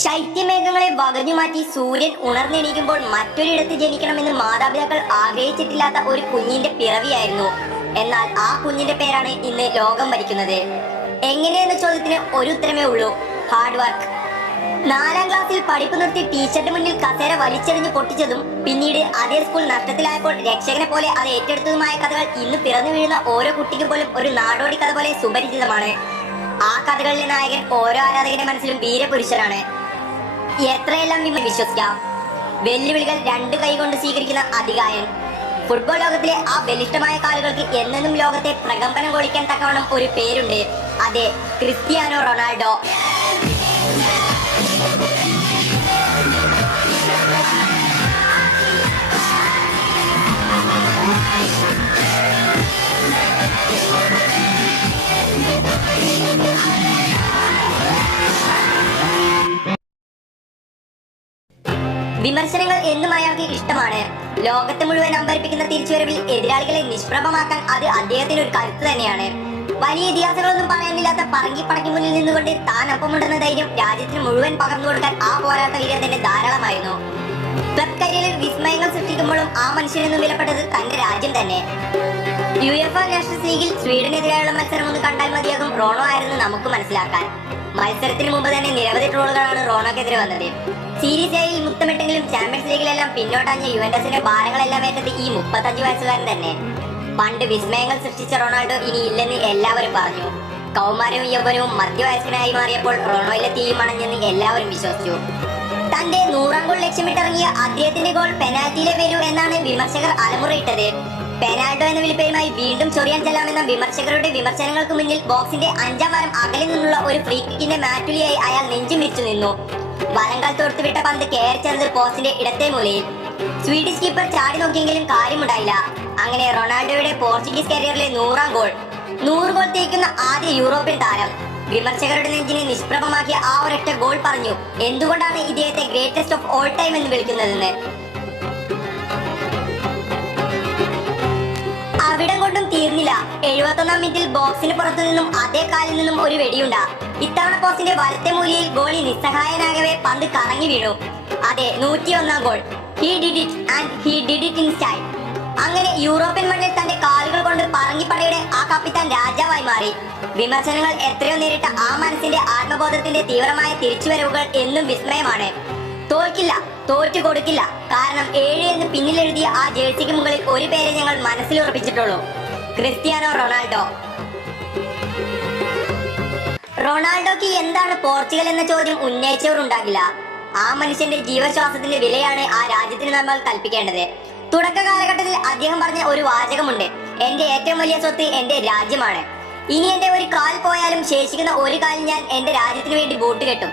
ശൈത്യമേഘങ്ങളെ വകഞ്ഞു മാറ്റി സൂര്യൻ ഉണർന്നെണീക്കുമ്പോൾ മറ്റൊരിടത്ത് ജനിക്കണമെന്ന് മാതാപിതാക്കൾ ആഗ്രഹിച്ചിട്ടില്ലാത്ത ഒരു കുഞ്ഞിന്റെ പിറവിയായിരുന്നു. എന്നാൽ ആ കുഞ്ഞിന്റെ പേരാണ് ഇന്ന് ലോകം ഭരിക്കുന്നത്. എങ്ങനെയെന്ന ചോദ്യത്തിന് ഒരു ഉത്തരമേ ഉള്ളൂ: ഹാർഡ് വർക്ക്. 4ാം ക്ലാസ്സിൽ പഠിപ്പ് നിർത്തി ടീച്ചറിന്റെ മുന്നിൽ കസേര വലിച്ചെറിഞ്ഞ് പൊട്ടിച്ചതും പിന്നീട് അതേ സ്കൂൾ നഷ്ടത്തിലായപ്പോൾ രക്ഷകനെ പോലെ അത് ഏറ്റെടുത്തതുമായ കഥകൾ ഇന്ന് പിറന്നു വീഴുന്ന ഓരോ കുട്ടിക്ക് പോലും ഒരു നാടോടി കഥ പോലെ സുപരിചിതമാണ്. ആ കഥകളിലെ നായകൻ ഓരോ ആരാധകന്റെ മനസ്സിലും വീരപുരുഷനാണ്. എത്രയെല്ലാം വിശ്വസിക്കാം. വെല്ലുവിളികൾ 2 കൈകൊണ്ട് സ്വീകരിക്കുന്ന അതികായൻ. ഫുട്ബോൾ ലോകത്തിലെ ആ ബലിഷ്ഠമായ കാലുകൾക്ക് എന്നെന്നും ലോകത്തെ പ്രകമ്പനം കൊള്ളിക്കാൻ തക്കവണ്ണം ഒരു പേരുണ്ട്. അതെ, ക്രിസ്ത്യാനോ റൊണാൾഡോ. വിമർശനങ്ങൾ എന്നും അയാൾക്ക് ഇഷ്ടമാണ്. ലോകത്തെ മുഴുവൻ അമ്പരിപ്പിക്കുന്ന തിരിച്ചുവരവിൽ എതിരാളികളെ നിഷ്പ്രഭമാക്കാൻ അത് അദ്ദേഹത്തിന് ഒരു കരുത്ത് തന്നെയാണ്. വലിയ ഇതിഹാസങ്ങളൊന്നും പറയാനില്ലാത്ത പറങ്കി മുന്നിൽ നിന്നുകൊണ്ട് താൻ ഒപ്പമുണ്ടെന്ന ധൈര്യം രാജ്യത്തിന് മുഴുവൻ പകർന്നു കൊടുക്കാൻ ആ പോരാട്ട വീരൻ തന്നെ ധാരാളമായിരുന്നു. ക്ലബ് കരിയറിൽ വിസ്മയങ്ങൾ സൃഷ്ടിക്കുമ്പോഴും ആ മനുഷ്യനെന്നും വിലപ്പെട്ടത് തന്റെ രാജ്യം തന്നെ. UEFA നാഷണൽസ് ലീഗിൽ സ്വീഡനെതിരായുള്ള മത്സരം ഒന്ന് കണ്ടാൽ മതിയാകും റോണോ ആയിരുന്നു നമുക്ക് മനസ്സിലാക്കാൻ. മത്സരത്തിന് മുമ്പ് തന്നെ നിരവധി ട്രോളുകളാണ് റോണോക്കെതിരെ വന്നത്. സീരീസ് എയിൽ മുത്തമിട്ടെങ്കിലും ചാമ്പ്യൻസ് ലീഗിലെല്ലാം പിന്നോട്ടഞ്ഞ യുവന്റസിന്റെ ഭാരങ്ങളെല്ലാം ഏറ്റത് ഈ 35 വയസ്സുകാരൻ തന്നെ. പണ്ട് വിസ്മയങ്ങൾ സൃഷ്ടിച്ച റൊണാൾഡോ ഇനി ഇല്ലെന്ന് എല്ലാവരും പറഞ്ഞു. കൗമാരവും യൗവനവും മധ്യവയസ്കനായി മാറിയപ്പോൾ റൊണോയിലെ തീയും അണഞ്ഞെന്ന് എല്ലാവരും വിശ്വസിച്ചു. തന്റെ 100ാം ഗോൾ ലക്ഷ്യമിട്ടിറങ്ങിയ അദ്ദേഹത്തിന്റെ ഗോൾ പെനാൽറ്റിയിലെ വരൂ എന്നാണ് വിമർശകർ അലമുറയിട്ടത്. പെനാൽഡോ എന്ന വിളിപ്പേരുമായി വീണ്ടും ചൊറിയാൻ ചെല്ലാമെന്ന വിമർശകരുടെ വിമർശനങ്ങൾക്ക് മുന്നിൽ ബോക്സിന്റെ 5ാം വാരം അകലിൽ നിന്നുള്ള ഒരു ഫ്രീ കിക്കിന്റെ മാറ്റുലിയായി അയാൾ നെഞ്ചും വിരിച്ചു നിന്നു. വലങ്കാൽ തൊടുത്തു വിട്ട പന്ത് കയറിച്ചെന്നത് പോസ്റ്റിന്റെ ഇടത്തെ മൂലയിൽ. സ്വീഡിഷ് കീപ്പർ ചാടി നോക്കിയെങ്കിലും കാര്യമുണ്ടായില്ല. അങ്ങനെ റൊണാൾഡോയുടെ പോർച്ചുഗീസ് കരിയറിലെ 100ാം ഗോൾ. 100 ഗോൾ തേക്കുന്ന ആദ്യ യൂറോപ്യൻ താരം. വിമർശകരുടെ നെഞ്ചിനെ നിഷ്പ്രഭമാക്കിയ ആ ഒരൊറ്റ ഗോൾ പറഞ്ഞു എന്തുകൊണ്ടാണ് ഇദ്ദേഹത്തെ ഗ്രേറ്റസ്റ്റ് ഓഫ് ഓൾ ടൈം എന്ന് വിളിക്കുന്നതെന്ന്. അവിടം കൊണ്ടും തീർന്നില്ല. 71ാം മിനിറ്റിൽ ബോക്സിന് പുറത്തു നിന്നും അതേ കാലിൽ നിന്നും ഒരു വെടിയുണ്ട. ഇത്തവണ പോസ്റ്റിന്റെ വലത്തെ മൂലയിൽ ഗോളി നിസ്സഹായനാകവേ പന്ത് കറങ്ങി വീണു. അതെ, 101ാം goal. He did it and he did it in style. അങ്ങനെ യൂറോപ്യൻ മണ്ണിൽ തന്റെ കാലുകൾ കൊണ്ട് പറങ്ങിപ്പടയുടെ ആ കപ്പിത്താൻ രാജാവായി മാറി. വിമർശനങ്ങൾ എത്രയോ നേരിട്ട ആ മനസ്സിന്റെ ആത്മബോധത്തിന്റെ തീവ്രമായ തിരിച്ചുവരവുകൾ എന്നും വിസ്മയമാണ്. തോൽക്കില്ല, തോറ്റു കൊടുക്കില്ല. കാരണം 7 എന്ന് പിന്നിലെഴുതിയ ആ ജേഴ്സിക്ക് മുകളിൽ ഒരു പേരെ ഞങ്ങൾ മനസ്സിൽ ഉറപ്പിച്ചിട്ടുള്ളൂ: ക്രിസ്ത്യാനോ റൊണാൾഡോ. റൊണാൾഡോക്ക് എന്താണ് പോർച്ചുഗൽ എന്ന ചോദ്യം ഉന്നയിച്ചവർ ഉണ്ടാകില്ല. ആ മനുഷ്യന്റെ ജീവശ്വാസത്തിന്റെ വിലയാണ് ആ രാജ്യത്തിന് നമ്മൾ കൽപ്പിക്കേണ്ടത്. തുടക്ക കാലഘട്ടത്തിൽ അദ്ദേഹം പറഞ്ഞ ഒരു വാചകമുണ്ട്: എന്റെ ഏറ്റവും വലിയ സ്വത്ത് എന്റെ രാജ്യമാണ്. ഇനി എന്റെ ഒരു കാൽ പോയാലും ശേഷിക്കുന്ന ഒരു കാലിൽ ഞാൻ എന്റെ രാജ്യത്തിന് വേണ്ടി ബൂട്ട് കെട്ടും.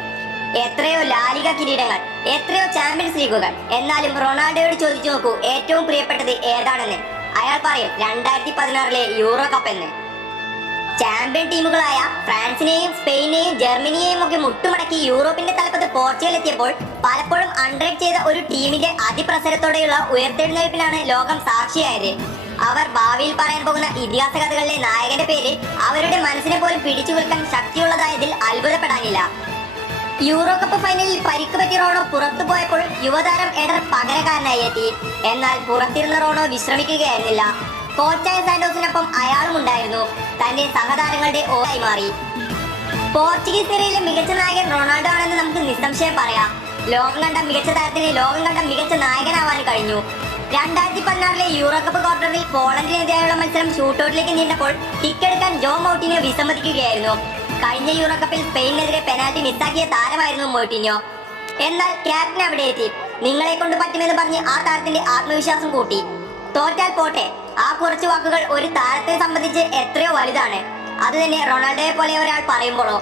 എത്രയോ ലാലിക കിരീടങ്ങൾ, എത്രയോ ചാമ്പ്യൻസ് ലീഗുകൾ. എന്നാലും റൊണാൾഡോയോട് ചോദിച്ചു നോക്കൂ ഏറ്റവും പ്രിയപ്പെട്ടത് ഏതാണെന്ന്. അയാൾ പറയും 2016 യൂറോ കപ്പ് എന്ന്. ചാമ്പ്യൻ ടീമുകളായ ഫ്രാൻസിനെയും സ്പെയിനെയും ജർമ്മനിയെയും ഒക്കെ മുട്ടുമടക്കി യൂറോപ്പിന്റെ തലപ്പത്ത് പോർച്ചുഗൽ എത്തിയപ്പോൾ പലപ്പോഴും അണ്ടർറേറ്റ് ചെയ്ത ഒരു ടീമിന്റെ അതിപ്രസരത്തോടെയുള്ള ഉയർത്തെഴുന്നേൽപ്പിനാണ് ലോകം സാക്ഷിയായത്. അവർ ഭാവിയിൽ പറയാൻ പോകുന്ന ഇതിഹാസ കഥകളിലെ നായകന്റെ പേര് അവരുടെ മനസ്സിനെ പോലും പിടിച്ചു കുലുക്കാൻ ശക്തിയുള്ളതായതിൽ അത്ഭുതപ്പെടാനില്ല. യൂറോ കപ്പ് ഫൈനലിൽ പരിക്ക് പറ്റി റോണോ പുറത്തു പോയപ്പോൾ യുവതാരം എഡർ പകരക്കാരനായി എത്തി. എന്നാൽ പുറത്തിരുന്ന റോണോ വിശ്രമിക്കുകയായിരുന്നില്ല. കോച്ചായ സാന്റോസിനൊപ്പം അയാളും ഉണ്ടായിരുന്നു. തന്റെ സഹതാരങ്ങളുടെ ഓരായി മാറി. പോർച്ചുഗീസ് നിരയിലെ മികച്ച നായകൻ റൊണാൾഡോ ആണെന്ന് നമുക്ക് നിസ്സംശയം പറയാം. ലോകം കണ്ട മികച്ച താരത്തിന് ലോകം കണ്ട മികച്ച നായകനാവാൻ കഴിഞ്ഞു. 2016 യൂറോ കപ്പ് ക്വാർട്ടറിൽ പോളണ്ടിനെതിരെയുള്ള മത്സരം ഷൂട്ടൌട്ടിലേക്ക് നീണ്ടപ്പോൾ കിക്ക് എടുക്കാൻ ജോ മൗട്ടിന്യോ വിസമ്മതിക്കുകയായിരുന്നു. കഴിഞ്ഞ യൂറോ കപ്പിൽ സ്പെയിനിനെതിരെ പെനാൽറ്റി മിസ്സാക്കിയ താരമായിരുന്നു മൗട്ടിന്യോ. എന്നാൽ ക്യാപ്റ്റൻ അവിടെ എത്തി. നിങ്ങളെ കൊണ്ട് പറ്റുമെന്ന് പറഞ്ഞ് ആ താരത്തിന്റെ ആത്മവിശ്വാസം കൂട്ടി. തോറ്റാൽ പോട്ടെ, ആ കുറച്ച് വാക്കുകൾ ഒരു താരത്തെ സംബന്ധിച്ച് എത്രയോ വലുതാണ്. അത് തന്നെ റൊണാൾഡോയെ പോലെ ഒരാൾ പറയുമ്പോഴോ.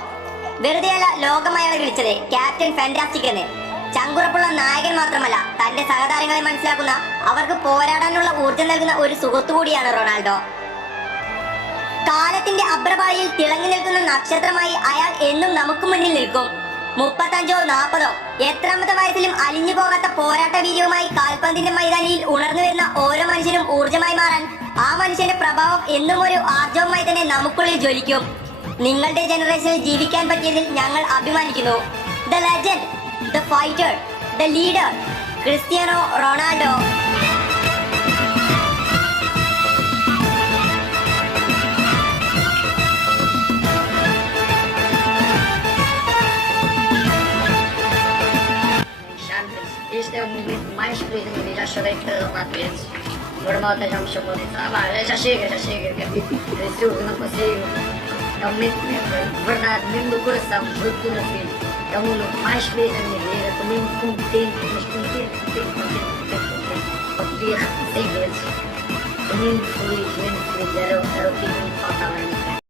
വെറുതെയല്ല ലോകം അയാളെ വിളിച്ചത് ക്യാപ്റ്റൻ ഫാന്റാസ്റ്റിക് എന്ന്. ചങ്കുറപ്പുള്ള നായകൻ മാത്രമല്ല, തന്റെ സഹതാരങ്ങളെ മനസ്സിലാക്കുന്ന, അവർക്ക് പോരാടാനുള്ള ഊർജ്ജം നൽകുന്ന ഒരു സുഹൃത്തു കൂടിയാണ് റൊണാൾഡോ. കാലത്തിന്റെ അബ്രപാളിയിൽ തിളങ്ങി നിൽക്കുന്ന നക്ഷത്രമായി അയാൾ എന്നും നമുക്ക് മുന്നിൽ നിൽക്കും. 35ഓ 40ഓ എത്രാമത്തെ വയസ്സിലും അലിഞ്ഞു പോകാത്ത പോരാട്ട വീര്യവുമായി കാൽപന്തിന്റെ മൈതാനിയിൽ ഉണർന്നു വരുന്ന ഓരോ മനുഷ്യനും ഊർജ്ജമായി മാറാൻ ആ മനുഷ്യന്റെ പ്രഭാവം എന്നും ഒരു ആർജവമായി തന്നെ നമുക്കുള്ളിൽ ജ്വലിക്കും. നിങ്ങളുടെ ജനറേഷനിൽ ജീവിക്കാൻ പറ്റിയതിൽ ഞങ്ങൾ അഭിമാനിക്കുന്നു. the legend, the fighter, the leader, Cristiano Ronaldo. Champions. Este é o momento mais feliz da minha vida. Já chorei 3 ou 4 vezes. O meu irmão até já me chamou e disse: já chega, já chega. Eu não consigo. É um momento mesmo, de verdade, mesmo do coração, juro tudo na vida. É o momento mais feliz da minha vida. Estou mesmo contente, mas contente. Eu podia repetir 100 vezes. Estou mesmo feliz, era o que me faltava ainda.